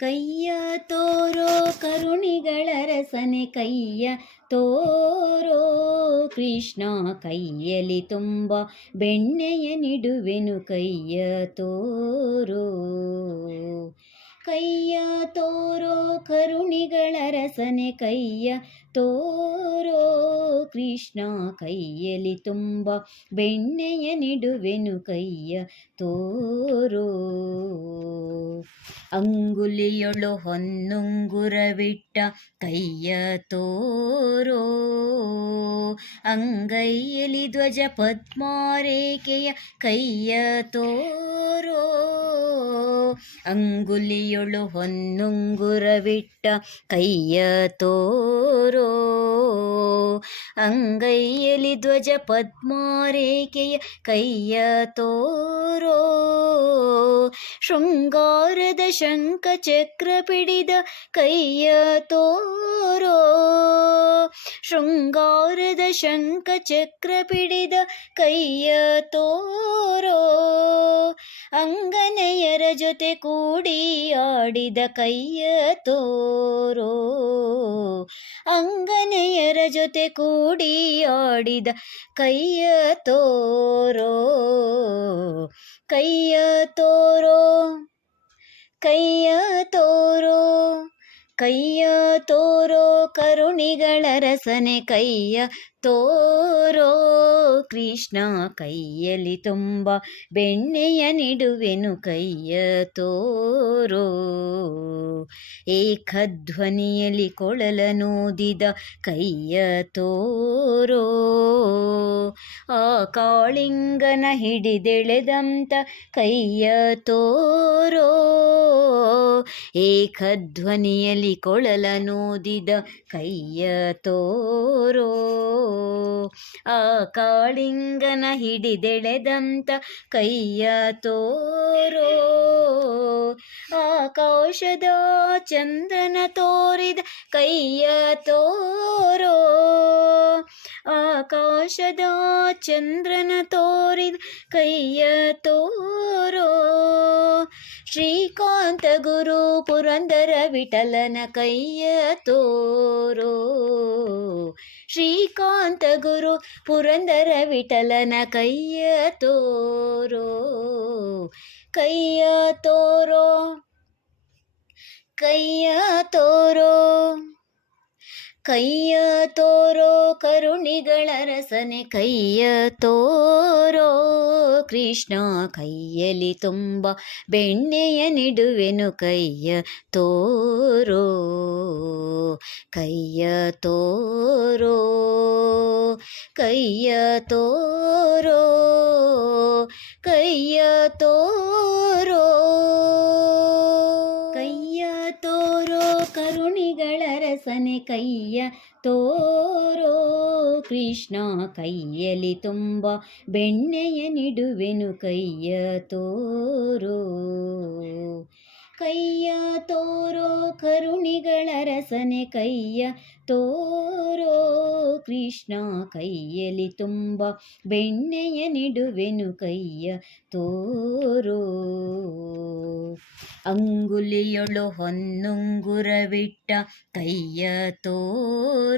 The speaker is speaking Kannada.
ಕೈಯ ತೋರೋ ಕರುಣಿಗಳ ರಸನೆ, ಕೈಯ ತೋರೋ ಕೃಷ್ಣ, ಕೈಯಲ್ಲಿ ತುಂಬ ಬೆಣ್ಣೆಯ ನಿಡುವೆನು, ಕೈಯ ತೋರೋ. ಕೈಯ ತೋರೋ ಕರುಣಿಗಳ ರಸನೆ, ಕೈಯ ತೋರೋ ಕೃಷ್ಣ, ಕೈಯಲ್ಲಿ ತುಂಬ ಬೆಣ್ಣೆಯ ನಿಡುವೆನು, ಕೈಯ ತೋರೋ. ಅಂಗುಲಿಯೊಳು ಹೊನ್ನುಂಗುರವಿಟ್ಟ, ಕೈಯ ತೋರೋ. ಅಂಗೈಯಲ್ಲಿ ಧ್ವಜ ಪದ್ಮಾರೇಖೆಯ, ಕೈಯ ತೋರೋ. ಅಂಗುಲಿಯೊಳು ಹೊನ್ನುಂಗುರವಿಟ್ಟ, ಕೈಯ ತೋರೋ. ಅಂಗೈಯಲ್ಲಿ ಧ್ವಜ ಪದ್ಮಾರೇಖೆಯ, ಕೈಯ ತೋರೋ. ಶೃಂಗಾರದ ಶಂಖ ಚಕ್ರ ಪಿಡಿದ, ಕೈಯ ತೋರೋ. ಶೃಂಗಾರದ ಶಂಖ ಚಕ್ರ ಪಿಡಿದ, ಕೈಯ ತೋರೋ. ಅಂಗನೆಯರ ಜೊತೆ ಕೂಡಿ ಆಡಿದ, ಕೈಯ ತೋರೋ. ಅಂಗನೆಯರ ಜೊತೆ ಕೂಡಿ ಆಡಿದ, ಕೈಯ ತೋರೋ. ಕೈಯ ತೋರೋ, ಕೈಯ ತೋರೋ, ಕೈಯ ತೋರೋ ಕರುಣಿಗಳ ರಸನೆ, ಕೈಯ ತೋರೋ ಕೃಷ್ಣ, ಕೈಯಲ್ಲಿ ತುಂಬ ಬೆಣ್ಣೆಯ ನಿಡುವೆನು, ಕೈಯ ತೋರೋ. ಏಕಧ್ವನಿಯಲ್ಲಿ ಕೊಳಲನೂದಿದ, ಕೈಯ ತೋರೋ. ಆ ಕಾಳಿಂಗನ ಹಿಡಿದೆಳೆದಂತ, ಕೈಯ ತೋರೋ. ಏಕಧ್ವನಿಯಲ್ಲಿ ಕೊಳಲನೂದಿದ, ಕೈಯ ತೋರೋ. ಆ ಕಾಳಿಂಗನ ಹಿಡಿದೆಳೆದಂತ, ಕೈಯ ತೋರೋ. ಆಕಾಶದ ಚಂದ್ರನ ತೋರಿದ, ಕೈಯ ತೋರೋ. ಆಕಾಶದ ಚಂದ್ರನ ತೋರಿದ, ಕೈಯ ತೋರೋ. ಶ್ರೀಕಾಂತ ಗುರು ಪುರಂದರ ವಿಠಲನ, ಕೈಯ ತೋರೋ. ಶ್ರೀಕಾಂತ ಗುರು ಪುರಂದರ ವಿಠಲನ, ಕೈಯ ತೋರೋ. ಕೈಯ ತೋರೋ, ಕೈಯ ತೋರೋ, ಕೈಯ ತೋರೋ ಕರುಣಿಗಳ ರಸನೆ, ಕೈಯ ತೋರೋ ಕೃಷ್ಣ, ಕೈಯಲ್ಲಿ ತುಂಬ ಬೆಣ್ಣೆಯ ನಿಡುವೆನು, ಕೈಯ ತೋರೋ. ಕೈಯ ತೋರೋ, ಕೈಯ ತೋರೋ, ಕೈಯ ತೋರೋ. ಕೈಯ ತೋರೋ ಕರುಣಿಗಳ ರಸನೆ, ಕೈಯ ತೋರೋ ಕೃಷ್ಣ, ಕೈಯಲ್ಲಿ ತುಂಬ ಬೆಣ್ಣೆಯ ನಿಡುವೆನು, ಕೈಯ ತೋರೋ. ಕೈಯ ತೋರೋ ಕರುಣಿಗಳ ರಸನೆ, ಕೈಯ ತೋರೋ ಕೃಷ್ಣ, ಕೈಯಲ್ಲಿ ತುಂಬ ಬೆಣ್ಣೆಯ ನಿಡುವೆನು, ಕೈಯ ತೋರೋ. ಅಂಗುಲಿಯೊಳು ಹೊನ್ನುಂಗುರವಿಟ್ಟ, ಕೈಯ ತೋರೋ.